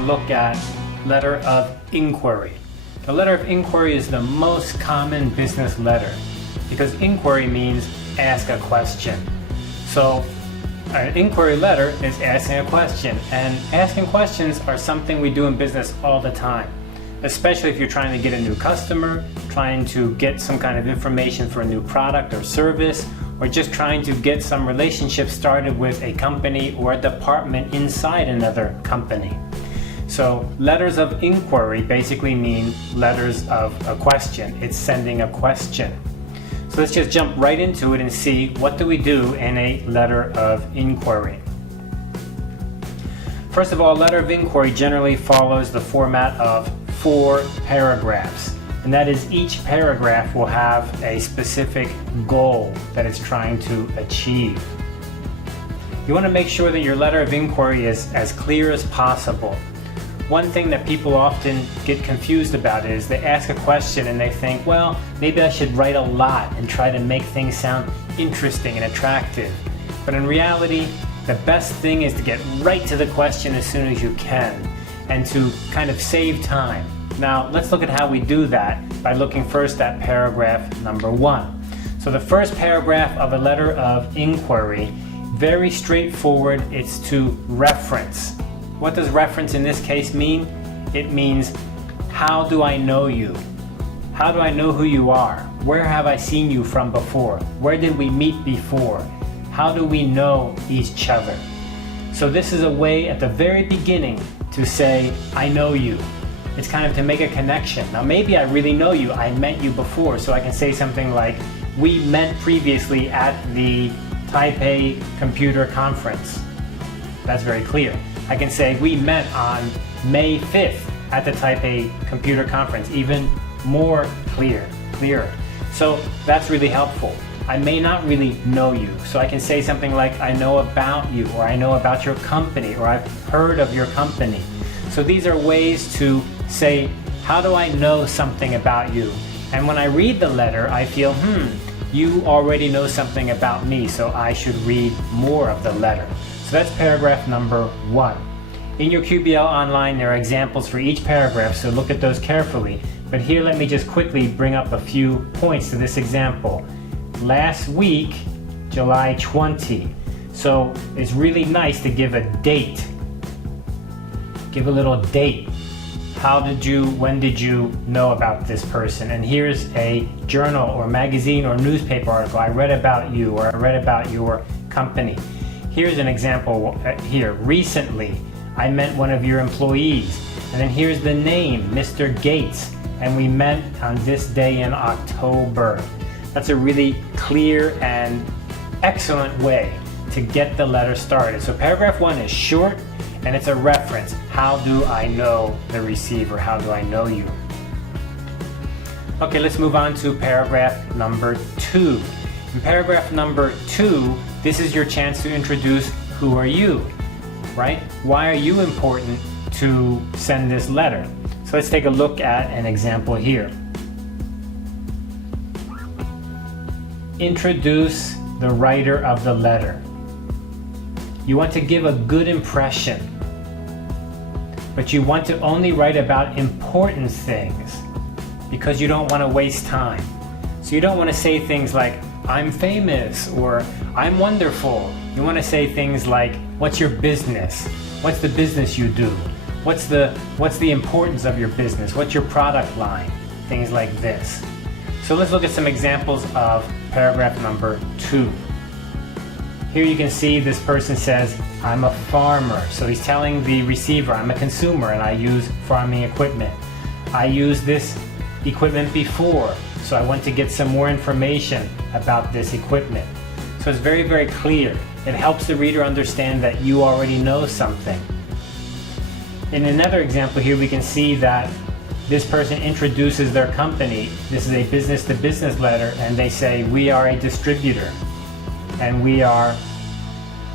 to look at letter of inquiry. The letter of inquiry is the most common business letter because inquiry means ask a question. So an inquiry letter is asking a question, and asking questions are something we do in business all the time, especially if you're trying to get a new customer, trying to get some kind of information for a new product or service, or just trying to get some relationship started with a company or a department inside another company. So letters of inquiry basically mean letters of a question. It's sending a question. So let's just jump right into it and see what do we do in a letter of inquiry. First of all, a letter of inquiry generally follows the format of 4 paragraphs. And that is each paragraph will have a specific goal that it's trying to achieve. You want to make sure that your letter of inquiry is as clear as possible. One thing that people often get confused about is they ask a question and they think, well, maybe I should write a lot and try to make things sound interesting and attractive. But in reality, the best thing is to get right to the question as soon as you can and to kind of save time. Now, let's look at how we do that by looking first at paragraph number 1. So the first paragraph of a letter of inquiry, very straightforward, it's to reference. What does reference in this case mean? It means, how do I know you? How do I know who you are? Where have I seen you from before? Where did we meet before? How do we know each other? So this is a way at the very beginning to say, I know you. It's kind of to make a connection. Now maybe I really know you. I met you before, so I can say something like, we met previously at the Taipei Computer Conference. That's very clear. I can say we met on May 5th at the Taipei Computer Conference, even more clearer. So that's really helpful. I may not really know you, so I can say something like, I know about you, or I know about your company, or I've heard of your company. So these are ways to say, how do I know something about you? And when I read the letter, I feel, you already know something about me, so I should read more of the letter. So that's paragraph number 1. In your QBL online, there are examples for each paragraph, so look at those carefully. But here, let me just quickly bring up a few points to this example. Last week, July 20. So it's really nice to give a date. Give a little date. When did you know about this person? And here's a journal or magazine or newspaper article. I read about you, or I read about your company. Here's an example here. Recently, I met one of your employees. And then here's the name, Mr. Gates. And we met on this day in October. That's a really clear and excellent way to get the letter started. So paragraph 1 is short and it's a reference. How do I know the receiver? How do I know you? Okay, let's move on to paragraph number 2. In paragraph number 2, this is your chance to introduce who are you, right? Why are you important to send this letter? So let's take a look at an example here. Introduce the writer of the letter. You want to give a good impression, but you want to only write about important things because you don't want to waste time. So you don't want to say things like, I'm famous, or I'm wonderful. You want to say things like, what's your business? What's the business you do? What's the importance of your business? What's your product line? Things like this. So let's look at some examples of paragraph number 2. Here you can see this person says, I'm a farmer. So he's telling the receiver, I'm a consumer and I use farming equipment. I used this equipment before, so I want to get some more information about this equipment. So it's very, very clear. It helps the reader understand that you already know something. In another example here, we can see that this person introduces their company. This is a business-to-business letter, and they say, we are a distributor, and we are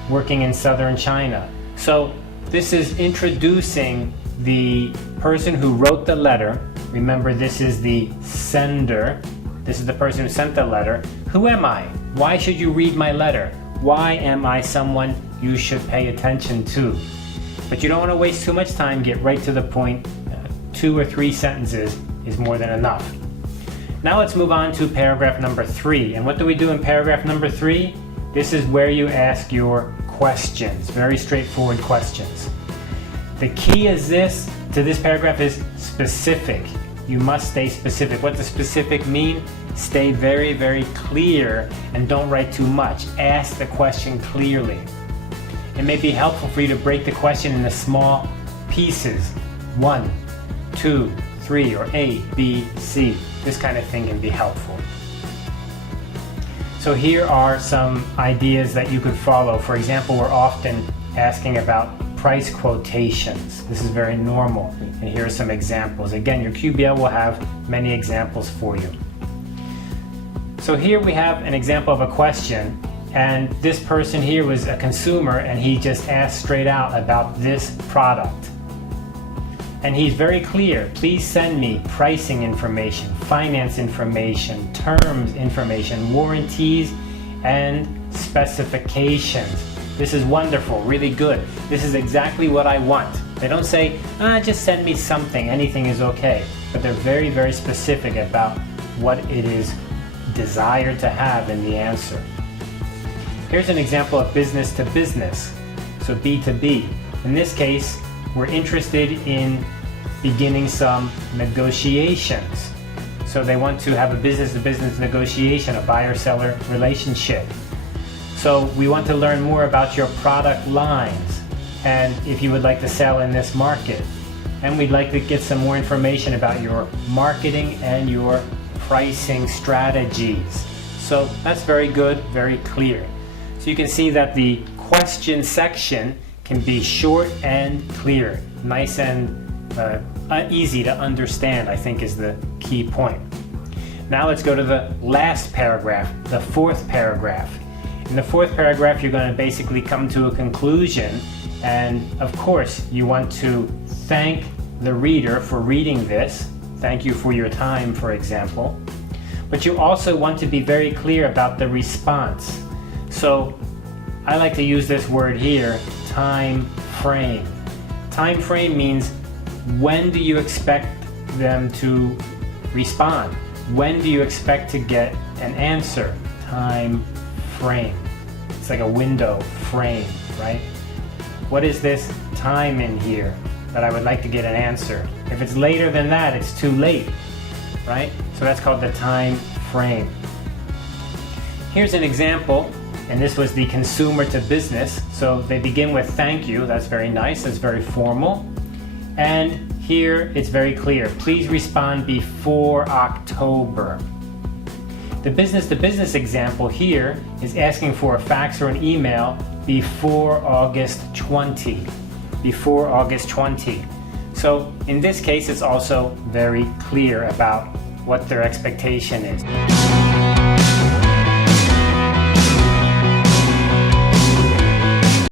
working in southern China. So this is introducing the person who wrote the letter. Remember, this is the sender. This is the person who sent the letter. Who am I? Why should you read my letter? Why am I someone you should pay attention to? But you don't want to waste too much time. Get right to the point. 2 or 3 sentences is more than enough. Now let's move on to paragraph number 3. And what do we do in paragraph number 3? This is where you ask your questions. Very straightforward questions. The key to this paragraph is specific. You must stay specific. What does specific mean? Stay very, very clear and don't write too much. Ask the question clearly. It may be helpful for you to break the question into small pieces. 1, 2, 3, or A, B, C. This kind of thing can be helpful. So here are some ideas that you could follow. For example, we're often asking about price quotations. This is very normal. And here are some examples. Again, your QBL will have many examples for you. So here we have an example of a question, and this person here was a consumer and he just asked straight out about this product. And he's very clear. Please send me pricing information, finance information, terms information, warranties, and specifications. This is wonderful, really good. This is exactly what I want. They don't say, just send me something, anything is okay. But they're very, very specific about what it is desired to have in the answer. Here's an example of business to business, so B2B. In this case, we're interested in beginning some negotiations. So they want to have a business-to-business negotiation, a buyer-seller relationship. So we want to learn more about your product lines and if you would like to sell in this market. And we'd like to get some more information about your marketing and your pricing strategies. So that's very good, very clear. So you can see that the question section can be short and clear, nice and easy to understand, I think is the key point. Now let's go to the last paragraph, the 4th paragraph. In the 4th paragraph, you're going to basically come to a conclusion, and of course, you want to thank the reader for reading this. Thank you for your time, for example. But you also want to be very clear about the response. So I like to use this word here, time frame. Time frame means when do you expect them to respond? When do you expect to get an answer? Time frame. It's like a window frame, right? What is this time in here that I would like to get an answer? If it's later than that, it's too late, right? So that's called the time frame. Here's an example, and this was the consumer to business. So they begin with thank you. That's very nice. That's very formal. And here it's very clear. Please respond before October. The business-to-business example here is asking for a fax or an email before August 20. Before August 20. So in this case, it's also very clear about what their expectation is.